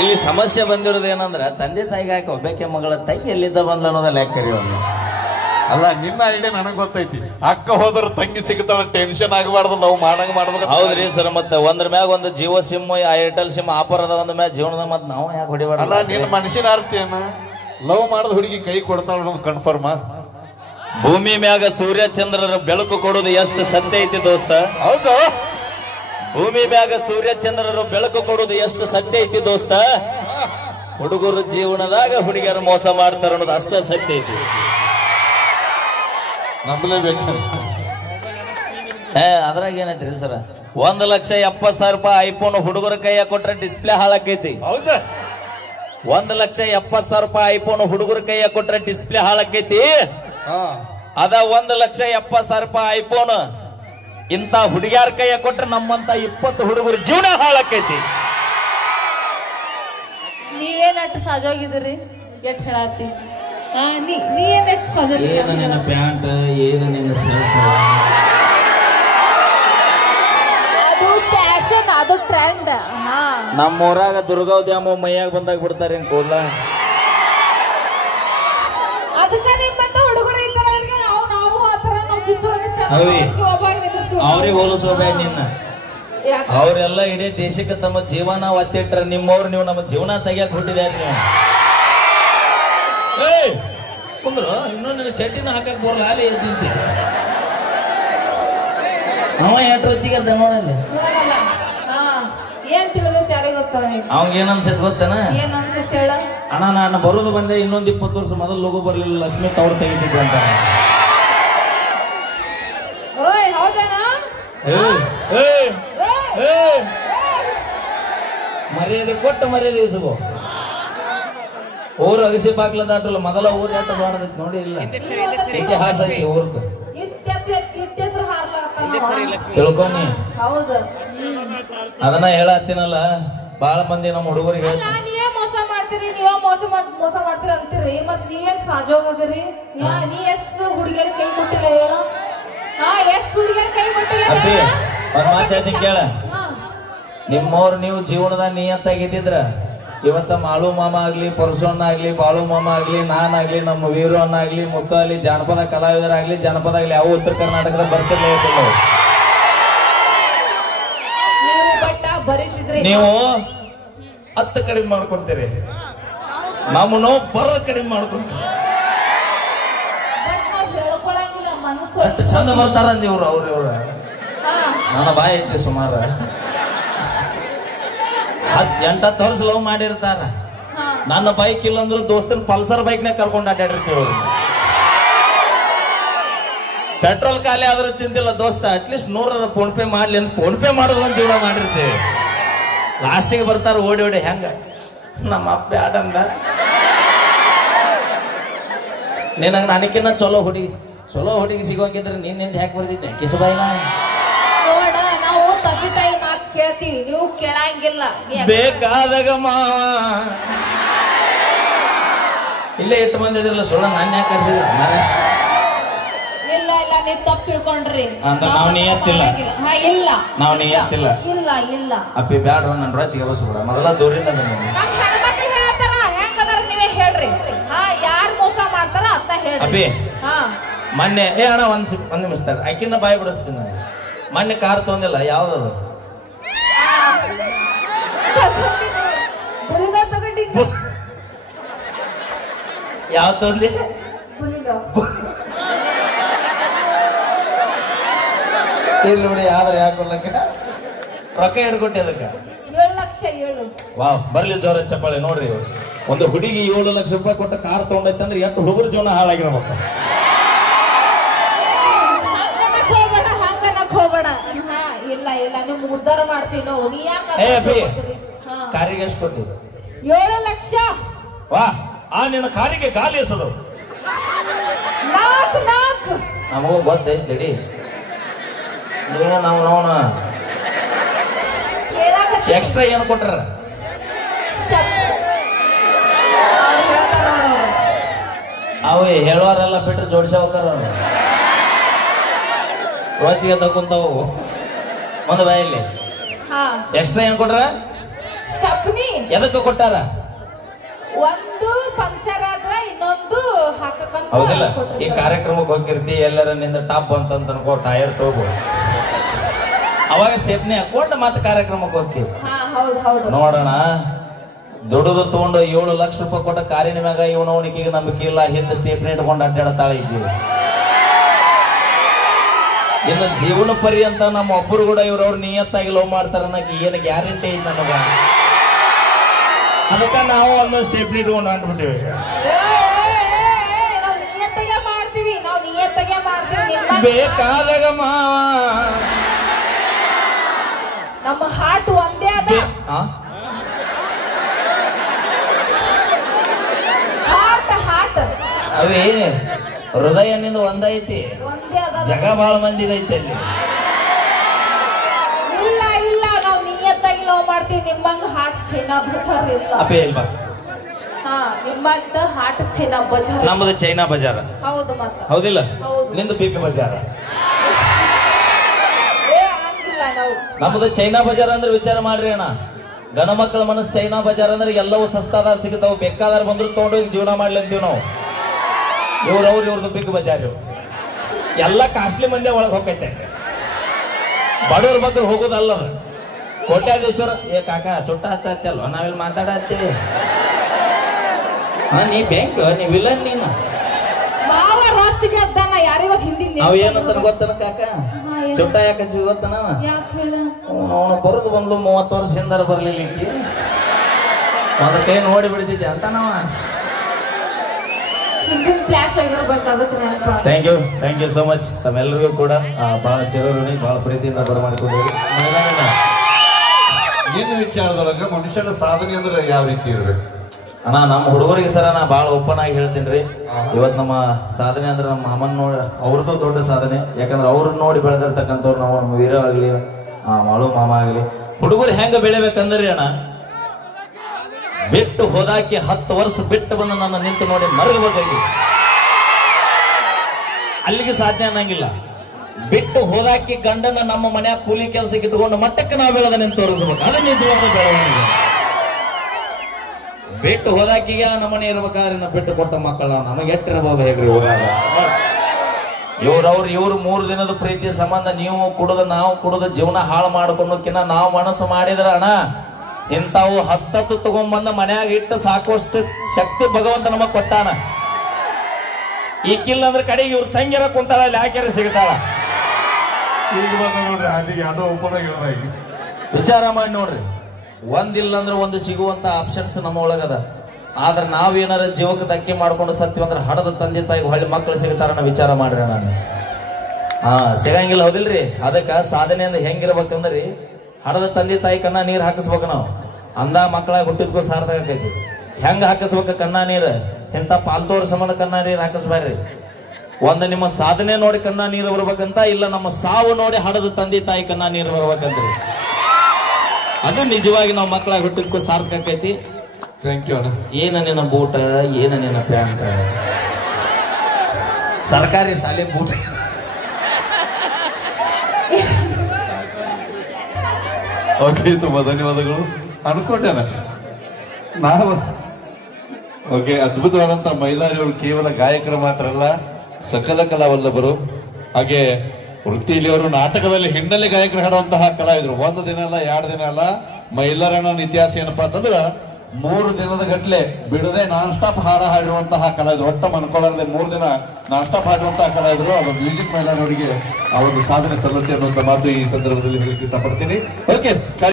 ಇಲ್ಲಿ ಸಮಸ್ಯೆ ಬಂದಿರೋದು ಏನಂದ್ರ ತಂದೆ ತಾಯಿಗೆ ಹಾಕಿ ಒಬ್ಬಕ್ಕೆ ಮಗಳ ತಂಗಿ ಎಲ್ಲಿದ್ದ ಬಂದ ಅನ್ನೋದ ಲೆಕ್ಕರಿ ಒಂದು. ಅಲ್ಲ ನಿನ್ನ ಐಡಿಯಾ ನನಗ್ ಗೊತ್ತೈತಿ. ಅಕ್ಕ ಹೋದ್ರ ತಂಗಿ ಸಿಗ್ತಾವ, ಟೆನ್ಷನ್ ಆಗಬಾರ್ದು, ನಾವು ಮಾಡ್ಬೇಕು. ಹೌದ್ರಿ ಸರ್, ಮತ್ತೆ ಒಂದ್ರ ಮ್ಯಾಗ ಒಂದು Jio sim Airtel sim offer ಅದ ಒಂದ್ ಮ್ಯಾಗ ಜೀವನದ ಮತ್ ನಾವು ಯಾಕೆ ಹೊಡಿಬಾರ್ದು? ಅಲ್ಲ ನಿನ್ನ ಮನುಷ್ಯನ ಅರ್ಥ ಏನ? ಲವ್ ಮಾಡದ ಹುಡುಗಿ ಕೈ ಕೊಡ್ತಾಳ ಅನ್ನೋದು ಕನ್ಫರ್ಮ್. ಭೂಮಿ ಮ್ಯಾಗ ಸೂರ್ಯ ಚಂದ್ರರ ಬೆಳಕು ಕೊಡೋದು ಎಷ್ಟು ಸತ್ಯ ಐತಿ ದೋಸ್ತ? ಹೌದು. ಭೂಮಿ ಮ್ಯಾಗ ಸೂರ್ಯ ಚಂದ್ರರ ಬೆಳಕು ಕೊಡೋದು ಎಷ್ಟು ಸತ್ಯ ಐತಿ ದೋಸ್ತ? ಹುಡುಗರು ಜೀವನದಾಗ ಹುಡುಗಿಯರು ಮೋಸ ಮಾಡ್ತಾರ ಅನ್ನೋದು ಅಷ್ಟೇ ಸತ್ಯ ಐತಿ. ನಂಬಲೇಬೇಕು. ಅದ್ರಾಗ ಏನೈತ್ರಿ ಸರ್, 1,70,000 ಐಫೋನ್ ಹುಡುಗರ ಕೈಯ ಕೊಟ್ರೆ ಡಿಸ್ಪ್ಲೇ ಹಾಳಾಕೈತಿ. ಹೌದಾ? 1,70,000 ಐಫೋನ್ ಹುಡುಗರ ಕೈಯ ಕೊಟ್ರೆ ಡಿಸ್ಪ್ಲೇ ಹಾಳಾಕೈತಿ. ಅದ 1,70,000 ಐಫೋನ್ ಇಂತ ಹುಡುಗಿಯಾರ ಕೈಯ ಕೊಟ್ರೆ ನಮ್ಮಂತ 20 ಹುಡುಗರ ಜೀವನ ಹಾಳಾಕೈತಿ. ನೀವೇನ್ ಅಟ್ ಸಜೋಗಿದ್ರಿ ಎಟ್ ಹೇಳತ್ತಿ? ನೀ ಏನ್ ಎಟ್ ಸಜೋಗಿದ್ರಿ? ನಿನ್ನ ಪ್ಯಾಂಟ್, ಏನು ನಿನ್ನ ಶರ್ಟ್, ಅದು ಫ್ಯಾಷನ್, ಅದು ಟ್ರೆಂಡ್. ನಮ್ಮೂರಾಗ ದುರ್ಗಾವ್ ದ್ಯಾಮ ಮೈಯಾಗ ಬಂದಾಗ ಬಿಡ್ತಾರೆ ಕೂದಲ. ಅದಕ್ಕ ನಿಮ್ಮಂತ ಹುಡುಗರು ಇದ್ದಾರೆ, ನಾವು ಆತರ ಅವ್ರಿಗೆ ಹೋಲಿಸೋಬೇಡ ನಿನ್ನ. ಅವ್ರೆಲ್ಲ ಇಡೀ ದೇಶಕ್ಕೆ ತಮ್ಮ ಜೀವನ ಒತ್ತಿಟ್ರ, ನಿಮ್ಮವ್ರು ನೀವು ನಮ್ಮ ಜೀವನ ತೆಗಿಯಕ್ ಹುಟ್ಟಿದ್ಯಾರ ನೀವು. ಕುಂದ್ರು ಇನ್ನೊಂದು ನಿನ್ನ ಚಟಿನ ಹಾಕಕ್ ಬರಲ್ಲ, ಅಲ್ಲಿ ಎದ್ದಿದ್ದೆ ಅವ ಎಷ್ಟು ರುಚಿಗೆ ಅದ ನೋಡಲ್ಲಿ. ಏನ್ ತಿಳಿದೈತಿ ಯಾರಿಗೆ ಗೊತ್ತಾರ? ಅವಂಗ ಏನ್ ಅನ್ಸತ್ ಗೊತ್ತೇನ? ಏನ್ ಅನ್ಸತ್ ಹೇಳ? ಅಣ್ಣ ನಾನು ಬರೋದು ಬಂದೆ, ಇನ್ನೊಂದು 20 ವರ್ಷ ಮೊದಲು ಲಗು ಬರ್ಲಿಲ್ಲ, ಲಕ್ಷ್ಮಿ ತವ್ರು ತೆಗಿತಿದ್ರು ಅಂತ. ಓಯ್ ಹೌದೇನಾ? ಮರ್ಯಾದೆ ಕೊಟ್ಟು ಮರ್ಯಾದೆ ಇಸುಗೋ. ಊರು ಅಗಸಿ ಬಾಗ್ಲ ದಾಟಲ್ಲ, ಮೊದಲ ಊರು ಯಾತ ಬಾಡದೈತಿ ನೋಡಿ. ಇಲ್ಲ ಇತಿಹಾಸ ಐತಿ ಊರ್ದು, ತಿಳ್ಕೊಮ್ಮಿ. ಹೌದು, ಅದನ್ನ ಹೇಳತ್ತೀನಲ್ಲ, ಬಾಳ ಮಂದಿ ನಮ್ಮ ಹುಡುಗರಿಗೆ ನೀವೇ ಮೋಸ ಮಾಡ್ತೀರಿ, ಮೋಸ ಮಾಡ್ತೀರಿ ಅಂತೀರಿ, ಮತ್ ನೀವೇನ್ ಸಾಜೋಗದಿರಿ? ನೀ ಎಷ್ಟು ಹುಡುಗಿಯರ ಕೈ ಕೊಟ್ಟಿಲ್ಲ ಹೇಳು? ಎಷ್ಟು ಹುಡುಗಿಯರ ಕೈ ಕೊಟ್ಟಿಲ್ಲ? ಒಂದ್ ಮಾತು ಹೇಳ್ತೀನಿ ಕೇಳ. ನಿಮ್ಮವ್ರು ನೀವು ಜೀವನದಾಗ ನಿಯತ್ತಾಗಿದ್ದಿದ್ರ ಇವತ್ತ ಮಾಳು ಮಾಮ ಆಗ್ಲಿ, ಪರಶುಣ್ಣ ಆಗ್ಲಿ, ಬಾಳು ಮಾಮ ಆಗ್ಲಿ, ನಾನಾಗ್ಲಿ, ನಮ್ಮ ವೀರು ಅಣ್ಣ ಆಗ್ಲಿ, ಮುತ್ತು ಆಗ್ಲಿ, ಜಾನಪದ ಕಲಾವಿದರಾಗ್ಲಿ, ಜನಪದ ಆಗ್ಲಿ ಯಾವ ಉತ್ತರ ಕರ್ನಾಟಕದ ಬರ್ತಿರ್ಲೇ ಇರ್ತಿಲ್ಲ. ನೀವು 10 ಕಡಿಮೆ ಮಾಡ್ಕೊಂತೀರಿ, ನಮ್ಮನ್ನು ಬರೋದ್ ಕಡಿಮೆ ಮಾಡ್ಕೊಂತೀರಿ. ಅಷ್ಟು ಚಂದ ಬರ್ತಾರಂದ ಇವ್ರು, ಅವ್ರ ನನ್ನ ಬಾಯಿ ಐತಿ ಸುಮಾರು 8 ವರ್ಷ ಲವ್ ಮಾಡಿರ್ತಾರ. ನನ್ನ ಬೈಕ್ ಇಲ್ಲಂದ್ರು ದೋಸ್ತನ ಪಲ್ಸರ್ ಬೈಕ್ನಾಗ ಕರ್ಕೊಂಡು ಅಡ್ಡಾಡಿರ್ತೀವಿ. ಪೆಟ್ರೋಲ್ ಖಾಲಿ ಆದ್ರೂ ಚಿಂತಿಲ್ಲ ದೋಸ್ತ, ಅಟ್ಲೀಸ್ಟ್ 100 ಫೋನ್ ಪೇ ಮಾಡ್ಲಿ ಅಂತ ಫೋನ್ ಪೇ ಮಾಡೋದು ಒಂದು ಜೀವನ ಮಾಡಿರ್ತೀವಿ. ಲಾಸ್ಟಿಗೆ ಬರ್ತಾರ ಓಡಿ ಹೆಂಗ ನಮ್ಮ ಅಪ್ಪ ಆಡಂದ. ನಿನಗೆ ನನಕಿನ್ನ ಚಲೋ ಹುಡುಗಿ ಸಿಗೋಂಗಿದ್ರೆ ನೀನಿಂದ ಯಾಕೆ ಬರ್ತಿದ್ದೆ ಕಿಸಬಾಯಿನ? ನೋಡ, ನಾವು ತಂದೆ ತಾಯಿ ಮಾತು ಕೇಳ್ತೀವಿ, ನೀವು ಕೇಳಂಗಿಲ್ಲ. ಬೇಕಾದಾಗ ಮಾವ ಇಲ್ಲೇ ಇಟ್ಟು ಬಂದಿದ್ರಲ್ಲ, ಸುಳ್ಳ ನಾನು ಯಾಕೆ ಕರ್ಸಿದ್ರ ಮರ? ಇಲ್ಲ ನೀವ್ ತಪ್ಪು ತಿಳ್ಕೊಂಡ್ರಿ ಅಂತ ನಾವು ನಿಯತ್ತಿಲ್ಲ. ಇಲ್ಲ ನಾವು ನಿಯತ್ತಿಲ್ಲ. ಇಲ್ಲ ಅಪ್ಪಿ ಬ್ಯಾಡ, ನನ್ನ ರೊಚ್ಚಿಗೆ ಬಸ್ಬಿಡ ಮೊದಲ ದೂರಿಂದ ಹೆಣ್ಮಕ್ಳು ಹೇಳ್ತಾರ, ಹೆಂಗದಾರ ನೀವೇ ಹೇಳ್ರಿ. ಯಾರು ಮೋಸ ಮಾಡ್ತಾರ ಅಂತ ಹೇಳ್ರಿ. ಅಪ್ಪಿ ಮೊನ್ನೆ ಅಣ್ಣ ಒಂದ್ ನಿಮಿಷ ಅಕ್ಕಿನ ಬಾಯಿ ಬಿಡಿಸ್ತೀನಿ ನಾನು. ಮೊನ್ನೆ ಕಾರ್ ತೊಂದಿಲ್ಲ, ಯಾವ್ದದು? ಯಾವ ತೊಂದಿ? ಇಲ್ಲಿ ನೋಡಿ, ಯಾವ್ದಾರ ಯಾಕೊಲ್ಲಕ್ಕ ರೊಕ್ಕ ಹಿಡ್ಕೊಟ್ಟೆ ಅದಕ್ಕೆ 7 ಲಕ್ಷ. ವಾವ್, ಬರ್ಲಿ ಜೋರ ಚಪ್ಪಾಳೆ ನೋಡ್ರಿ. ಒಂದು ಹುಡುಗಿ 7 ಲಕ್ಷ ರೂಪಾಯಿ ಕೊಟ್ಟ ಕಾರ್ ತಗೊಂಡೈತೆ ಅಂದ್ರೆ ಎಷ್ಟು ಹುಡುಗರ ಜೀವನ ಹಾಳಾಗಿರ್ಬೇಕು. ಹಂಗನಕ್ ಹೋಗ್ಬೇಡ. ಇಲ್ಲ ನೀವು ಉದ್ಧಾರ ಮಾಡ್ತೀವಿ ನಾವು. ನೀ ಯಾಕೆ ಕಾರಿಗೆ ಎಷ್ಟು ಕೊಟ್ಟಿದ್ದು? 7 ಲಕ್ಷ. ವಾ, ನಿನ್ನ ಕಾರಿಗೆ ಗಾಲಿ ಎಸದು ನಮಗೂ ಗೊತ್ತೈತಿ. ನೀವು ನಾವು ನೋಣ ಎಕ್ಸ್ಟ್ರಾ ಏನು ಕೊಟ್ರ? ಅವು ಹೇಳುವಾರೆಲ್ಲ ಬಿಟ್ರೆ ಜೋಡಿಸ ಹೋಗ್ತಾರ. ರೋಚಿಗೆ ತಕೊಂತಾವು ಒಂದು ಬಾಯಲ್ಲಿ ಎಕ್ಸ್ಟ್ರಾ ಏನ್ ಕೊಟ್ರ? ಸ್ಟಪ್ನಿ ಎದಕ್ಕೆ ಕೊಟ್ಟಾರ? ಒಂದು ಪಂಕ್ಚರ್ ಆದ್ರ ಇನ್ನೊಂದು ಹಾಕಕ್ಕಂತ ಹೌದಿಲ್ಲ? ಈ ಕೊಟ್ಟಿರ್ತಾರೆ. ಕಾರ್ಯಕ್ರಮಕ್ಕೆ ಹೋಗಿರ್ತಿ ಎಲ್ಲರ ನಿಂದ ಟಾಪ್ ಅಂತ ಅನ್ಕೋ ಟೈರ್ ಟೋಬು ಅವಾಗ ಸ್ಟೆಪ್ನಿ ಹಾಕೊಂಡು ಮತ್ತೆ ಕಾರ್ಯಕ್ರಮಕ್ಕೆ ಹೋಗ್ತೀವಿ. ಹಾ ಹೌದು ಹೌದು. ನೋಡೋಣ, ದುಡಿದು ತಗೊಂಡು 7 ಲಕ್ಷ ರೂಪಾಯಿ ಕೊಟ್ಟ ಕಾರಿನ ಮ್ಯಾಗ ಇವನವನಿಗೆ ನಂಬಿಕೆ ಇಲ್ಲ, ಹಿಂದೆ ಸ್ಟೇಪ್ನಿ ಇಟ್ಕೊಂಡು ಅಡ್ಡಾಡ್ತಾಳೆ ಇದ್ದೀವಿ. ಇನ್ನು ಜೀವನ ಪರ್ಯಂತ ನಮ್ಮ ಒಬ್ಬರು ಕೂಡ ಇವ್ರವ್ರು ನಿಯತ್ತಾಗಿ ಲವ್ ಮಾಡ್ತಾರ ಅನ್ನಕ್ಕೆ ಏನು ಗ್ಯಾರಂಟಿ ಐತಿ ನಮಗ? ಅದಕ್ಕ ನಾವು ಒಂದು ಸ್ಟೇಪ್ನಿ ಇಟ್ಕೊಂಡು ಅಂದ್ಬಿಟ್ಟಿವಿ. ನಾವು ನಿಯತ್ತಾಗೆ ಮಾಡ್ತೀವಿ, ನಾವು ನಿಯತ್ತಾಗೆ ಮಾಡ್ತೀವಿ. ಬೇಕಾದಾಗ ಮಾವ ನಮ್ಮ ಹಾರ್ಟ್ ಒಂದೇ ಅದ. ಹಾರ್ಟ್ ಅವೇ ಹೃದಯ ನಿಂದ ಒಂದೈತಿ, ಒಂದೇ ಅದ. ಜಗ ಬಹಳ ಮಂದಿ ಐತಿ ಅಲ್ಲಿ. ಇಲ್ಲ ಇಲ್ಲ, ನಾವು ನಿಯತ್ತಾಗಿ ಲವ್ ಮಾಡ್ತೀವಿ. ನಿಮ್ಮಂಗ ಹಾರ್ಟ್ ಚೈನಾ ಬಜಾರ್ ಇಲ್ಲ. ಅಪೇ ಇಲ್ವಾ? ಹಾ, ನಿಮ್ಮಂತ ಹಾರ್ಟ್ ಚೈನಾ ಬಜಾರ್. ನಮ್ಮದು ಚೈನಾ ಬಜಾರ. ಹೌದು ಮಾತ್ರ. ಹೌದಿಲ್ಲ? ಹೌದು. ನಿಂದು ಬಿಗ್ ಬಜಾರ. ಹಂಗಿಲ್ಲ ನಾವು. ನಮ್ಮದು ಚೈನಾ ಬಜಾರ್ ಅಂದ್ರೆ ವಿಚಾರ ಮಾಡ್ರಿ ಅಣ್ಣ. ಗಣ ಮಕ್ಕಳ ಮನಸ್ಸು ಚೈನಾ ಬಜಾರ್ ಅಂದ್ರೆ ಎಲ್ಲವೂ ಸಸ್ತಾದ ಸಿಗ್ತಾವ, ಬೇಕಾದಾರ ಬಂದ್ರು ತಗೊಂಡೋಗಿ ಜೀವನ ಮಾಡ್ಲಂತೀವಿ ನಾವು. ಇವ್ರದ್ದು ಬಿಗ್ ಬಜಾರ್. ಎಲ್ಲ ಕಾಸ್ಟ್ಲಿ ಮಂದಿ ಒಳಗೆ ಹೋಗೈತೆ, ಬಡವ್ರ ಬಗ್ಗೆ ಹೋಗೋದಲ್ಲ. ಕೋಟ್ಯಾಧೀಶ್ವರ ಏ ಕಾಕ ಚುಟ್ಟ ಹಚ್ಚತ್ತೆ ಅಲ್ವ, ನಾವಿಲ್ಲಿ ಮಾತಾಡತ್ತೀವಿ. ನೀ ಬ್ಯಾಂಕ್ ನೀ ವಿಲನ್ ನೀನು. ಮಾವ ರೊಚ್ಚಿಗೆ ಅದ್ದಾನ, ಯಾರಿಗೋ ಹಿಂದಿನ ನಾವ್ ಏನಂತ ಗೊತ್ತನ ಕಾಕ? ಚುಟ್ಟ ಯಾಕೆ ಹಚ್ಚಿದ್ ಗೊತ್ತನ? ಯಾಕೆ ಹೇಳ? ಅವನು ಬರೋದು ಬಂದು 30 ವರ್ಷ ಹಿಂದಾರ ಬರ್ಲಿಲ್ಲ ಈಕಿ. ಅದ್ರ ಕೈ ನೋಡಿ ಬಿಡ್ತಿದ್ದೆ ಅಂತ ನಾವ. ಹಿಂದಿನ ಫ್ಲಾಶ್ ಆಗಿರ್ಬೇಕು, ಅದಕ್ಕೆ ನೆನಪ. Thank you so much. ತಮ್ಮೆಲ್ಲರಿಗೂ ಕೂಡ ಬಹಳ ತಿರುಗಿ ಬಹಳ ಪ್ರೀತಿಯಿಂದ ಬರಮಾಡಿಕೊಂಡಿದ್ದೀವಿ. ಏನು ವಿಚಾರದೊಳಗ ಮನುಷ್ಯನ ಸಾಧನೆ ಅಂದ್ರೆ ಯಾವ ರೀತಿ ಇರ್ಬೇಕು ಅಣ್ಣ? ನಮ್ಮ ಹುಡುಗರಿಗೆ ಸರ ನಾ ಭಾಳ ಓಪನ್ ಆಗಿ ಹೇಳ್ತೀನಿ ರೀ. ಇವತ್ತು ನಮ್ಮ ಸಾಧನೆ ಅಂದ್ರೆ ನಮ್ಮ ಮಾಮನ್ ನೋಡಿ ಅವ್ರದ್ದು ದೊಡ್ಡ ಸಾಧನೆ. ಯಾಕಂದ್ರೆ ಅವ್ರನ್ನ ನೋಡಿ ಬೆಳೆದಿರ್ತಕ್ಕಂಥವ್ರು ನಾವು, ನಮ್ಮ ವೀರ ಆಗಲಿ ಮಾಳು ಮಾಮ ಆಗಲಿ, ಹುಡುಗರು ಹೆಂಗ ಬೆಳಿಬೇಕಂದ್ರಿ ಅಣ್ಣ, ಬಿಟ್ಟು ಹೋದಾಕಿ 10 ವರ್ಷ ಬಿಟ್ಟು ಬಂದು ನನ್ನ ನಿಂತು ನೋಡಿ ಮರಗಬೇಕಾಗಿ ಅಲ್ಲಿಗೆ ಸಾಧ್ಯ ಅನ್ನಂಗಿಲ್ಲ. ಬಿಟ್ಟು ಹೋದಾಕಿ ಗಂಡನ ನಮ್ಮ ಮನೆಯ ಕೂಲಿ ಕೆಲಸಕ್ಕೆ ಇಟ್ಕೊಂಡು ಮಟ್ಟಕ್ಕೆ ನಾವು ಬೆಳೆದನೆಂದು ತೋರಿಸ್ಬೇಕು. ಅದು ನಿಜವಾದ ಬೆಳವಣಿಗೆ. ಬಿಟ್ಟು ಹೋದಾಕಿಗೆ ನಮ್ಮನೆ ಇರ್ಬೇಕಾದ್ರೆ ಬಿಟ್ಟು ಕೊಟ್ಟ ಮಕ್ಕಳ ನಮಗೆ ಎಟ್ಟಿರಬಹುದು ಹೇಗ್ರಿ ಹೋಗಾಗ. ಇವ್ರು 3 ದಿನದ ಪ್ರೀತಿ ಸಂಬಂಧ ನೀವು ಕುಡಿದು ನಾವು ಕುಡಿದು ಜೀವನ ಹಾಳು ಮಾಡ್ಕೊಂಡೋಕಿನ ನಾವು ಮನಸ್ಸು ಮಾಡಿದ್ರ ಅಣ್ಣ, ಇಂಥವು 10 ತಗೊಂಡ್ಬಂದ ಮನ್ಯಾಗ ಇಟ್ಟು ಸಾಕಷ್ಟು ಶಕ್ತಿ ಭಗವಂತ ನಮಗ್ ಕೊಟ್ಟಾನ. ಈಕಿಲ್ಲ ಅಂದ್ರೆ ಕಡೆಗೆ ಇವ್ರ ತಂಗಿರ ಕುಂತಾಳ, ಅಲ್ಲಿ ಯಾಕ್ಯಾರ ಸಿಗ್ತಾಳ. ಈಗ ಬಂದ ನೋಡ್ರಿ, ಅಲ್ಲಿಗೆ ಅದು ಓಪನ್ ಆಗಿರೋದಾಗಿ ವಿಚಾರ ಮಾಡಿ ನೋಡ್ರಿ. ಒಂದಿಲ್ಲ ಅಂದ್ರೆ ಒಂದು ಸಿಗುವಂತ ಆಪ್ಷನ್ಸ್ ನಮ್ಮ ಒಳಗದ. ಆದ್ರೆ ನಾವೇನಾರ ಜೀವಕ್ಕೆ ಧಕ್ಕೆ ಮಾಡ್ಕೊಂಡು ಸತ್ಯ ಅಂದ್ರೆ ಹಡದ ತಂದೆ ತಾಯಿ ಹೊಳ್ಳಿ ಮಕ್ಕಳು ಸಿಗ್ತಾರ ನಾವು ವಿಚಾರ ಮಾಡ್ರಿ. ನಾನು ಸಿಗಂಗಿಲ್ಲ, ಹೌದಿಲ್ರಿ? ಅದಕ್ಕ ಸಾಧನೆಯಿಂದ ಹೆಂಗಿರ್ಬೇಕಂದ್ರಿ, ಹಡದ ತಂದೆ ತಾಯಿ ಕಣ್ಣ ನೀರ್ ಹಾಕಿಸ್ಬೇಕು ನಾವು. ಅಂದ ಮಕ್ಕಳಾಗ ಹುಟ್ಟಿದ್ಕೋ ಸಾರ್ದಾಗ ಆಕೈತಿ. ಹೆಂಗ ಹಾಕಿಸ್ಬೇಕು ಕಣ್ಣ ನೀರ್? ಇಂಥ ಪಾಲ್ತೋರ್ ಸಂಬಂಧ ಕಣ್ಣ ನೀರ್ ಹಾಕಿಸ್ಬೇಡ್ರಿ. ಒಂದು ನಿಮ್ಮ ಸಾಧನೆ ನೋಡಿ ಕಣ್ಣ ನೀರು ಬರ್ಬೇಕಂತ, ಇಲ್ಲ ನಮ್ಮ ಸಾವು ನೋಡಿ ಹಡದ ತಂದೆ ತಾಯಿ ಕಣ್ಣ ನೀರು ಬರ್ಬೇಕಂದ್ರಿ. ಅದು ನಿಜವಾಗಿ ನಾವು ಮಕ್ಕಳಾಗ ಹುಟ್ಟಿದ್ಕೋ ಸಾರ್ಥಕ ಆಕೈತಿ. ಥ್ಯಾಂಕ್ ಯು ಅಣ್ಣ. ಏನ ನಿನ್ನ ಬೂಟ, ಏನ ನಿನ್ನ ಪ್ಯಾಂಟ್, ಸರ್ಕಾರಿ ಶಾಲೆ ಬೂಟ. ಓಕೆ, ತುಂಬಾ ಧನ್ಯವಾದಗಳು. ಅನ್ಕೊಂಡೇನ ನಾವು ಓಕೆ. ಅದ್ಭುತವಾದಂತ ಮೈಲಾರಿಯವರು ಕೇವಲ ಗಾಯಕರು ಮಾತ್ರ ಅಲ್ಲ, ಸಕಲ ಕಲಾವಲ್ಲಭರು. ಹಾಗೆ ವೃತ್ತಿಯಲ್ಲಿ ಅವರು ನಾಟಕದಲ್ಲಿ ಹಿನ್ನೆಲೆ ಗಾಯಕರು ಹಾಡುವಂತಹ ಕಲಾವಿದರು. 1 ದಿನ ಅಲ್ಲ, 2 ದಿನ ಅಲ್ಲ. ಮೈಲಾರಣ್ಣನ ಇತಿಹಾಸ ಏನಪ್ಪಾ ಅಂತಂದ್ರ 3 ದಿನದ ಗಟ್ಲೆ ಬಿಡದೆ ನಾನ್ ಸ್ಟಾಪ್ ಹಾಡಿರುವಂತಹ ಕಲಾವಿದರು. ಒಟ್ಟ ಮನ್ಕೊಳ್ಳದೆ 3 ದಿನ ನಾನ್ ಸ್ಟಾಪ್ ಹಾಡುವಂತಹ ಕಲಾವಿದರು. ಅದು ಮ್ಯೂಸಿಕ್ ಮೈಲಾರವರಿಗೆ ಆ ಒಂದು ಸಾಧನೆ ಸಲ್ಲತ್ತೆ ಅನ್ನುವಂಥ ಮಾತು ಈ ಸಂದರ್ಭದಲ್ಲಿ ಹೇಳಲಿಕ್ಕೆ ಇಷ್ಟಪಡ್ತೀನಿ. ಓಕೆ.